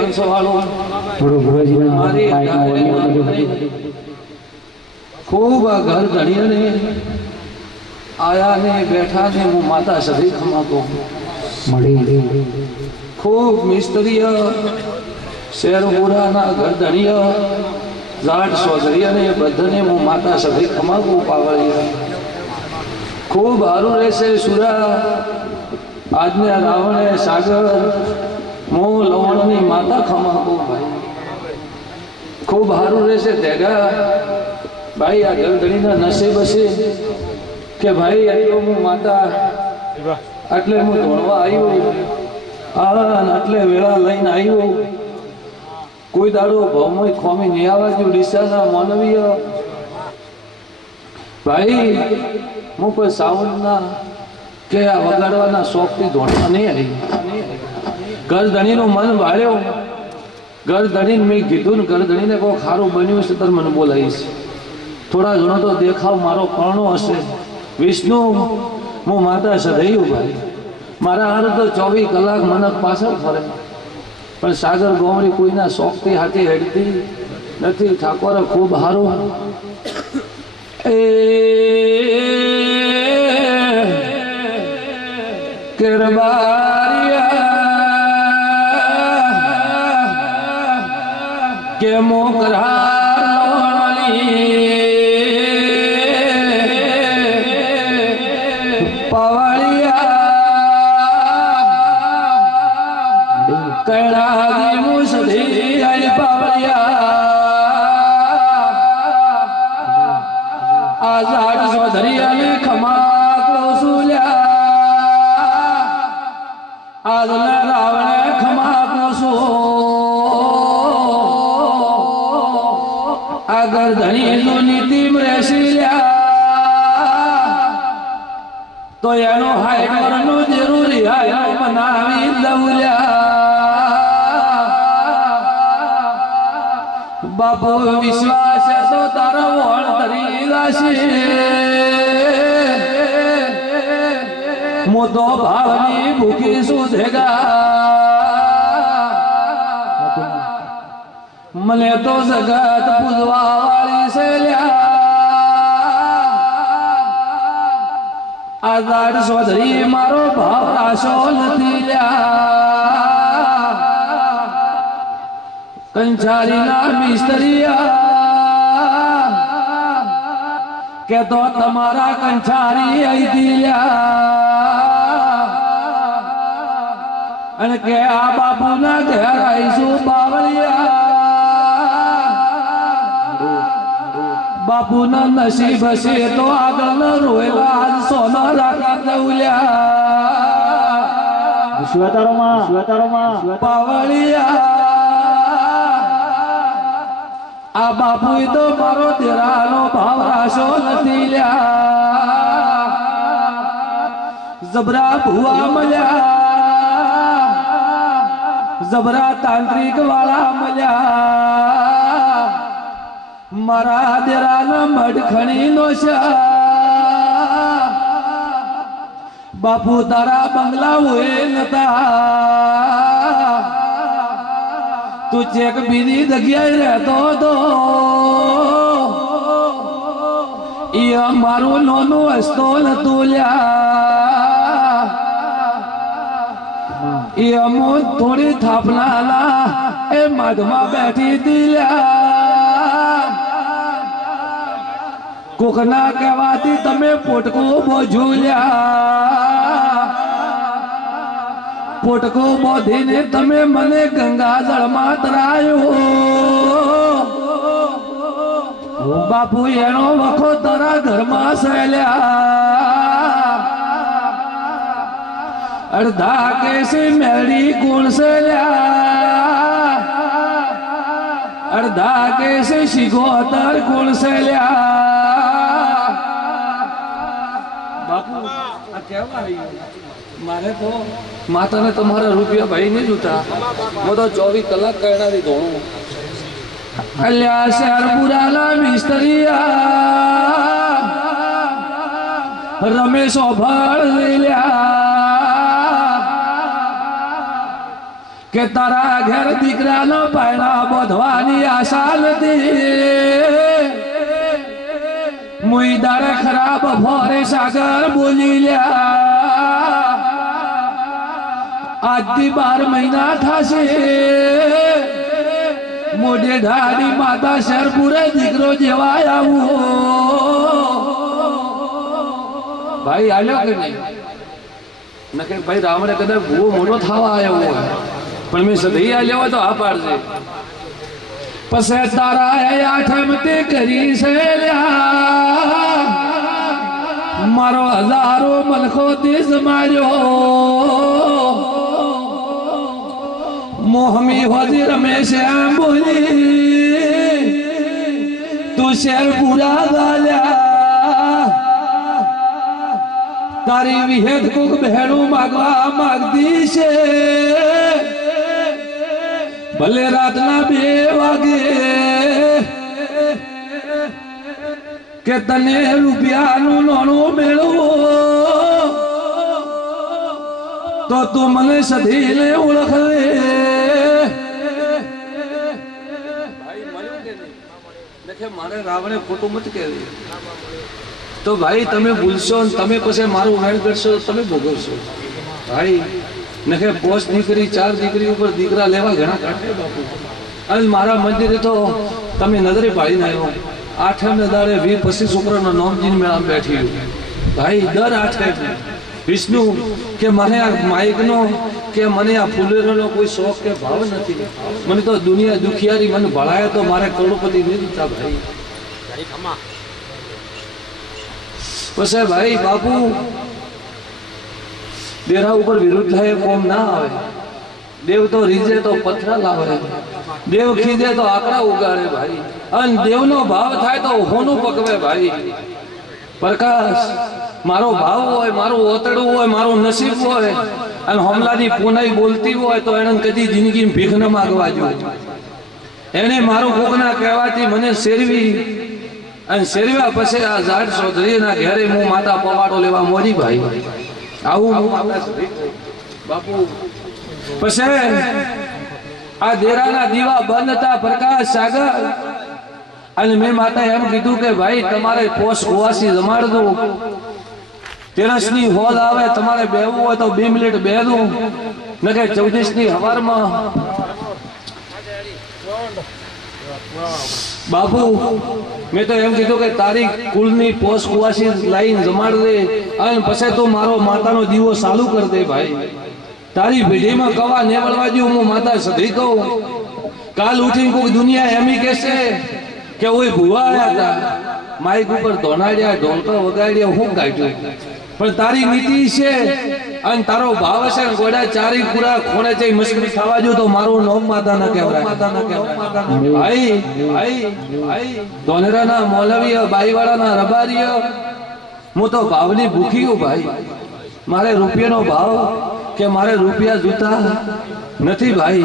पंचवाड़ो खूब आ घर धनिया ने आया ने बैठा ने मु माता सभी खमा को खूब मिस्त्री शेर बुरा ना घर धनिया जाट सोजरिया ने बधने मु माता सभी खमा को पावलिया खूब हारू रहसे सुरा आज ने रावण सागर मो लवण माता खमा को भाई खूब हारू रहसे देगा भाई आ गलधणी ना नसीब से के भाई आयो मु माता એટલે હું ધોળવા આવ્યો આ એટલે વેળા લઈને આવ્યો કોઈ દાડો ભવમય ખોમી નહીં આવા જો ડીસાના માનવીય ભાઈ હું કોઈ સાવનના કે આ વગાડવાના શોખથી ધોળવા નહીં આવી ગરધણીનું મન વાળ્યો ગરધણીને મેં કીધું ને ગરધણીને કોઈ ખારું બન્યું છે તો મને બોલાવીશ થોડા ઘણો તો દેખાવ મારો કર્ણો હશે વિષ્ણુ હું માતા સદૈયું ભાઈ મારા હારું તો 24 કલાક મનક પાછળ ફરે પણ સાગર ગોમડી કોઈના શોખથી હાથી હેડતી નથી ઠાકોરે ખૂબ હારું એ કેરબારિયા કે મોકરા તો એનો હાઈડરનું જરૂરી હાય બનાવી લવલ્યા બાપુ વિશ્વાસ તો તારો વણ ધરી લાશે મોટો ભાવની ભૂખી સુધેગા મને તો જગત પૂજવા વાળી છે લ્યા આઝાદ સોધરી મારો ભાવ રાશો નથી લ્યા કંચારીના મિસ્ત્રીયા કે તો તમારા કંચારી અહીંથી લ્યા અને કે આ બાપુના ઘેર આવીશું બાવળિયા બાપુના નસીબ હશે તો આગળ રોયેલા સોનો રાખી દઉલ્યા શિવતારોમાં પાવળિયા આ બાપુ તો મારો દેરાનો ભાવ રાશો નથી લ્યા જબરા ભુવા મળ્યા જબરા તાંત્રિક વાળા મળ્યા મારા દેરાના મડખણી નો બાપુ તારા બંગલા હોય નતા તું ચેક બીજી જગ્યાએ રહેતો હતો એ મારું નોનું હસતો નતું લ્યા એ અમુ થોડી થાપના એ માધમાં બેઠી હતી લ્યા કોકના કહેવાથી તમે પોટકો બોજુલ્યા પોટકો બોધીને તમે મને ગંગા જળમાં તરાયો બાપુ એનો વખો તારા ઘરમાં સહેલ્યા અડધા કેસી મેળી કોણ સહેલ્યા અડધા કેસી શિગોતર કોણ સહેલ્યા બાપુ આ કેવા મારે તો માતાને તમારા રૂપિયા ભાઈ નહીં જોતા હું તો 24 કલાક કરનારી ધોણું અલ્યા શેરપુરાના મિસ્ત્રીયા રમેશો ભળ લ્યા કે તારા ઘેર દીકરાનો પાયણા બોધવાની આશા નથી મુઈદારે ખરાબ ફોરે સાગર બોલી લ્યા આજથી 12 મહિના થશે મોઢે ઢાડી માતા શેરપુરે દીકરો જેવા આવું ભાઈ આલ્યો કે નહીં નકે ભાઈ રાવણે કદાચ બહુ મોટો થવા આવ્યો હોય પણ મેં સધી આલ્યો તો આ પાડજે પછી તારા આઠમ તે કરી છે મારો હજારો મલખો દેશ માર્યો મોહમી હોજી રમેશ એમ બોલી તું શેર પૂરા ગાલ્યા તારી વિહેદ કોક બહેણું માગવા માગતી છે ભલે રાતના 2 વાગે કે તને રૂપિયાનું નાણું મેળવું તો તું મને સધીને ઓળખે મારે રાવણે ખોટું મત કહેવી તો ભાઈ તમે ભૂલશો ને તમે પછી મારું વેણ કરશો તમે ભોગવશો ભાઈ નખે 5 દીકરી 4 દીકરી ઉપર દીકરા લેવા ઘણા કાઢે બાપુ અને મારા મંદિરે તો તમે નજરે પાડીને આવ્યો 8 દાડે 20-25 છોકરાનો નોમજીન મેળા બેઠી ભાઈ દર 8 વિષ્ણુ કે મને આ માઇકનો કે મને આ ફૂલેરોનો કોઈ શોખ કે ભાવ નથી મને તો દુનિયા દુખિયારી મને ભળાય તો મારે કરોડપતિ નહીં દીધા ભાઈ પછી ભાઈ બાપુ ડેરા ઉપર વિરુદ્ધ થાય કોમ ના આવે દેવ તો રીજે તો પથરા લાવે દેવ ખીજે તો આકડા ઉગાડે ભાઈ અને દેવનો ભાવ થાય તો હોનું પકવે ભાઈ પ્રકાશ મારો ભાવ હોય મારું ઓતડું હોય મારું નસીબ હોય અને હમલાની પુનાઈ બોલતી હોય તો એને કદી જિંદગીમાં ભીખ ન માગવા જોઈએ એને મારું કોકના કહેવાથી મને શેરવી અને શેરવ્યા પછી આ ઝાડ ચૌધરીના ઘેરે હું માતા પવાડો લેવા મોડી ભાઈ આવું બાપુ પછી આ દેરાના દીવા બંધ હતા પ્રકાશ સાગર અને મેં માતા એમ કીધું કે ભાઈ તમારે પોસ કુવાસી જમાડ દઉં તેરસની હોલ આવે તમારે બેવું હોય તો 2 મિનિટ બેહું ન કે 14ની હવારમાં બાપુ મેં તો એમ કીધું કે તારી કુળની પોસ કુવાસી લાઈન જમાડ દે અને પછી તું મારો માતાનો દીવો ચાલુ કર દે ભાઈ તારી ભેઢીમાં કવા નેવળવા જેવું હું માતા સધી કહું કાલ ઉઠીને કોઈ દુનિયા એમ કહેશે કે ઓય ભુવા આવ્યા હતા માઇક ઉપર ધોનાડ્યા ઢોલકા વગાડ્યા હું કાઢ્યું પણ તારી નીતિ છે અને તારો ભાવ છે ગોડા ચારી પૂરા ખોણે જઈ મસ્કરી થવા જો તો મારું નામ માતા ન કહેવાય ભાઈ ભાઈ ભાઈ ધોનેરાના મૌલવીય બાઈવાળાના રબારીય હું તો ભાવની ભૂખ્યું ભાઈ મારે રૂપિયાનો ભાવ કે મારે રૂપિયા જૂતા નથી ભાઈ